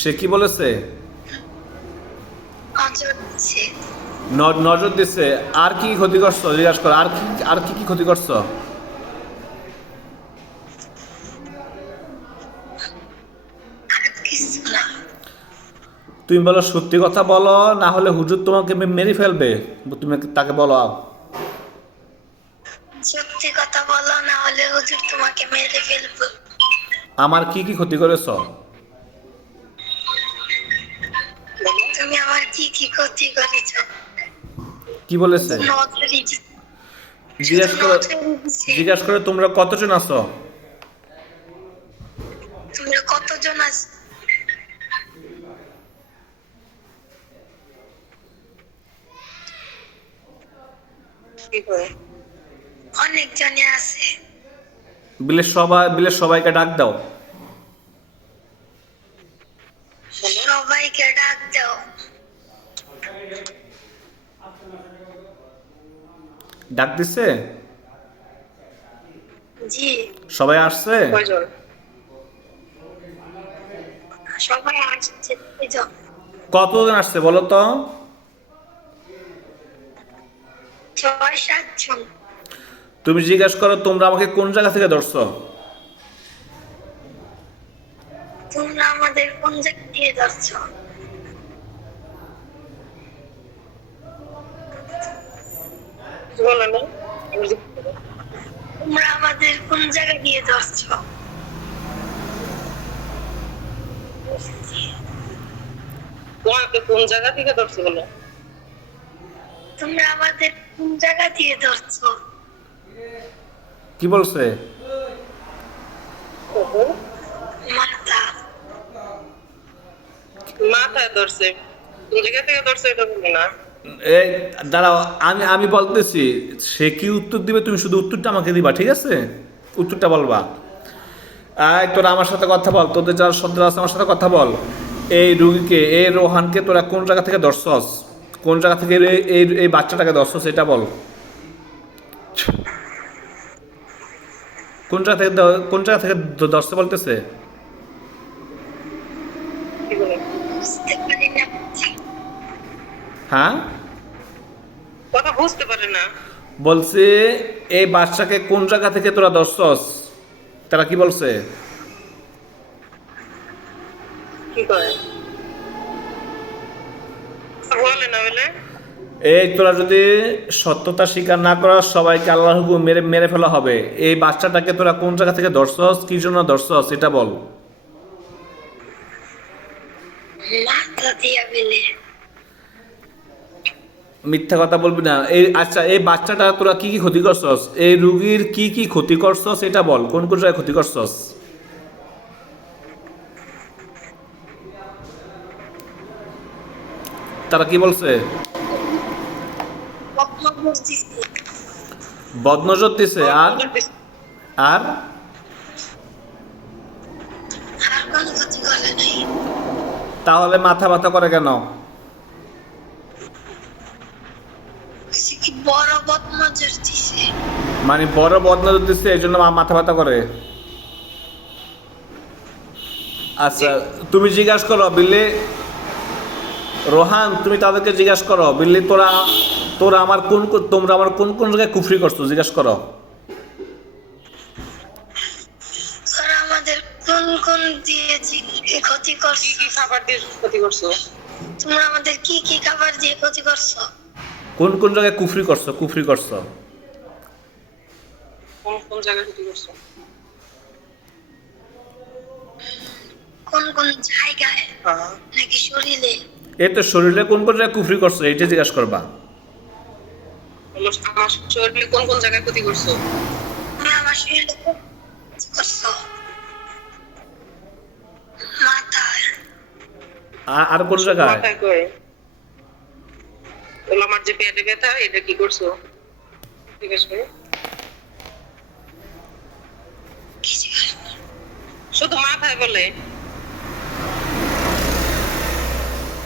সে কি বলেছে? নজর দিছে। নজর দিচ্ছে। আর কি ক্ষতি করছো জিজ্ঞাসা করো, আর কি ক্ষতি করছো? আর কিছু না। তুমি বলো সত্যি কথা বলো, না হলে হুজুর তোমাকে মেরে ফেলবে। তুমি তাকে বলো। সত্যি কথা বলো, না হলে হুজুর তোমাকে মেরে ফেলবো। আমার কি ক্ষতি করেছো? তুমি আমার কি ক্ষতি করেছ? কি বলেছে? শুধু নজরই শুধু জিজ্ঞাসা করো। নজরই দিছে। জিজ্ঞাসা করো তোমরা কতজন আছো? তোমরা কতজন আছো? অনেক জনে আছে। বিলে সবাইকে ডাক দাও। সবাইকে ডাক দাও। ডাক দিচ্ছে? জি। সবাই আসছে? সবাই আসছে। যাও। কতজন আসছে বলো তো? 6-7 জন। তুমি জিজ্ঞাসা করো তোমরা আমাকে কোন জায়গা থেকে ধরছো? তোমরা আমাদের কোন জায়গা দিয়ে যাচ্ছ? তোমরা আমাদের কোন জায়গা দিয়ে যাচ্ছ? তোমাকে কোন জায়গা থেকে ধরছে বলো? তোমরা আমাদের কোন জায়গা দিয়ে ধরছ? কি বলছে? মাথা। মাথায় ধরছে। কোন জায়গা থেকে ধরছে এটা বলো না। এই দাঁড়াও, আমি বলতেছি। সে কি উত্তর দিবে তুমি শুধু উত্তরটা আমাকে দিবা, ঠিক আছে? উত্তরটা বলবা। তোরা আমার সাথে কথা বল, তোদের যারা সন্তান আছে আমার সাথে কথা বল। এই রুগীকে, এই রোহানকে তোরা কোন জায়গা থেকে ধরছস? কোন জায়গা থেকে এই বাচ্চাটাকে ধরছস এটা বল। কোন জায়গা থেকে ধরছে বলতেছে? কি বলে? বুঝতে পারি না। হ্যাঁ, কথা বুঝতে পারে না। বলছে এই বাচ্চাকে কোন জায়গা থেকে তোরা ধরছস। তারা কি বলছে? কি করে? বলে না বলে? এই তোরা যদি সত্যতা স্বীকার না করাস সবাইকে আল্লাহর হুকুম মেরে মেরে ফেলা হবে। এই বাচ্চাটাকে তোরা কোন জায়গা থেকে ধরছস, কি জন্য ধরছস এটা বল। মাথা দিয়া বেলে। মিথ্যা কথা বলবি না। আচ্ছা, এই বাচ্চাটা তোরা কি ক্ষতি করছস? এই রুগীর কি ক্ষতি করছস এটা বল। কোন কোন জায়গায় ক্ষতি করছস? তারা কি বলছে? বদনজর দিছে। আর আর আর কোনো ক্ষতি করে নাই। তাহলে মাথা ব্যথা করে কেন? সে কি বড় বদনজর দিছে? মানে বড় বদনজর দিছে এই জন্য মাথা ব্যথা করে। আচ্ছা, তুমি জিজ্ঞাসা করো বিল্লি। রোহান, তুমি তাদেরকে জিজ্ঞাসা করো বিল্লি, তোরা আমার তোমরা আমার কোন কোন জায়গায় কুফরি করছো জিজ্ঞাসা করো। তোরা আমাদের কোন কোন দিয়ে ক্ষতি করছো? কি খাবার দিয়ে ক্ষতি করছো? তোমরা আমাদের কি খাবার দিয়ে ক্ষতি করছো? কোন কোন জায়গায় কুফরি করছো? কোন কোন জায়গায় ক্ষতি করছো? কোন কোন জায়গায়? নাকি শরীরে? এই তো শরীরে কোন কোন জায়গায় কুফরি করছো এইটা জিজ্ঞাসা করবা। আমার শরীরে কোন কোন জায়গায় ক্ষতি করছো? তুমি আমার শরীরে কোন ক্ষতি করছো? মাথায়। আর কোন জায়গায়? মাথায় করে। বলো আমার যে পেটে ব্যথা এটা কি করছো? ঠিক আছে। শুধু মাথায় বলে।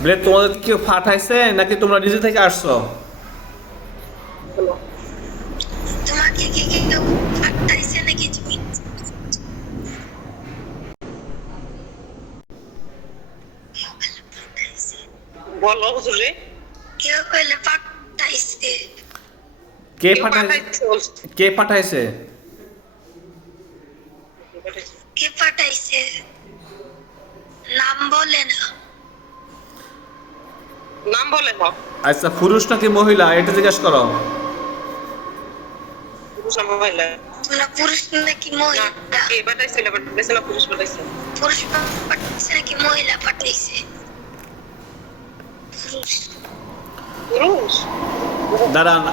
বলে তোমাদের কেউ ফাটাইছে নাকি তোমরা নিজে থেকে আসছো? বলো। তোমাকে কি কেউ পাঠাইছে নাকি তুমি? বলো হুজুরে। কেউ কইলে পাঠাইছে। কে কেউ পাঠাইছে? পাঠাইছে বলছে। কে পাঠাইছে? কে পাঠাইছে? নাম বলে না। নাম বলে না। আচ্ছা, পুরুষ নাকি মহিলা এটা জিজ্ঞেস করো। পুরুষ না মহিলা? তোমরা পুরুষ নাকি না, মহিলা? কে পাঠাইছে? না পাঠাইছে না পুরুষ পাঠাইছে? পুরুষ পাঠাইছে নাকি মহিলা পাঠাইছে? পুরুষ। পুরুষ? দাঁড়ান,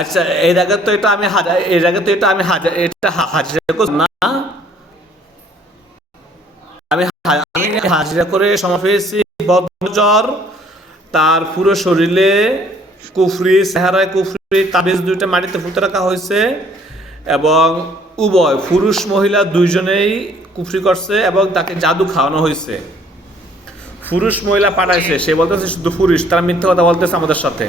আচ্ছা এর আগে তো এটা আমি হাজিরা করছি না। আমি হাজিরা করে সময় পেয়েছি বদর, তার পুরো শরীরে কুফরি, চেহারায় কুফরি, তাবিজ দুইটা মাটিতে পুঁতে রাখা হয়েছে এবং উভয় পুরুষ মহিলা দুইজনেই কুফরি করছে এবং তাকে জাদু খাওয়ানো হয়েছে। পুরুষ মহিলা পাঠাইছে, সে বলতেছে শুধু পুরুষ, তারা মিথ্যা কথা বলতেছে আমাদের সাথে।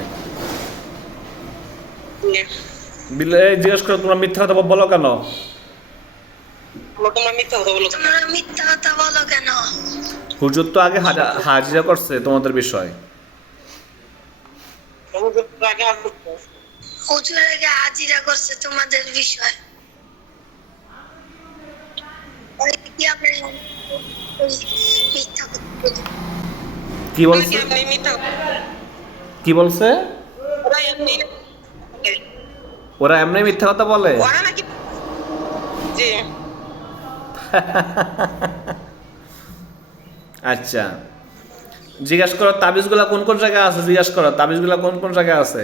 জিজ্ঞেস করো তোমরা মিথ্যা কথা বলো কেন? তোমরা মিথ্যা কথা বলো। তোমরা মিথ্যা কথা বলো কেন? হুজুর তো আগে হাজিরা করছে তোমাদের বিষয়। হুজুর আগে আসুক। হুজুর আগে হাজিরা করছে তোমাদের বিষয়। ওই কি আমরা মিথ্যা কথা বলি? কি বলছে? আপনি মিথ্যা কি বলছে? ওরা এমনি ওরা এমনি মিথ্যা কথা বলে? ওরা নাকি জি আচ্ছা, জিজ্ঞাসা করো তাবিজগুলা কোন কোন জায়গায় আছে, জিজ্ঞাসা করো তাবিজগুলা কোন কোন জায়গায় আছে।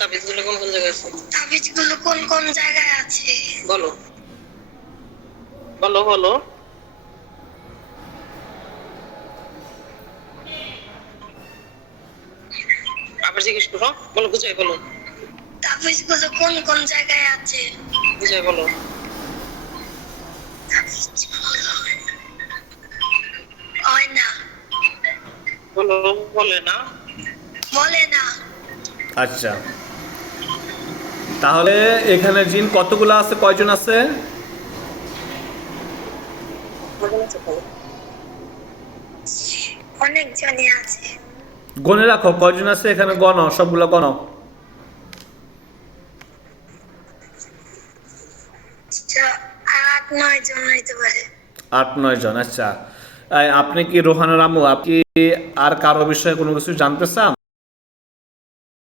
তাবিজগুলো কোন কোন জায়গায় আছে? তাবিজগুলো কোন কোন জায়গায় আছে? বলো বলো বলো। আবার জিজ্ঞেস করো, বলো, বুঝাই বলো। তাবিজগুলো কোন কোন জায়গায় আছে? বুঝাই বলো। হয় না, বলো, বলে না। বলে না। আচ্ছা, তাহলে এখানে জিন কতগুলো আছে, কয়জন আছে? অনেক জনই আছে। গণে রাখো কয়জন আছে এখানে, গণ, সবগুলো গণ। 8-9 জন হইতে পারে। 8-9 জন। আচ্ছা, আপনি কি রোহানের আম্মু, আপনি আর কারো বিষয়ে কোনো কিছু জানতে চান?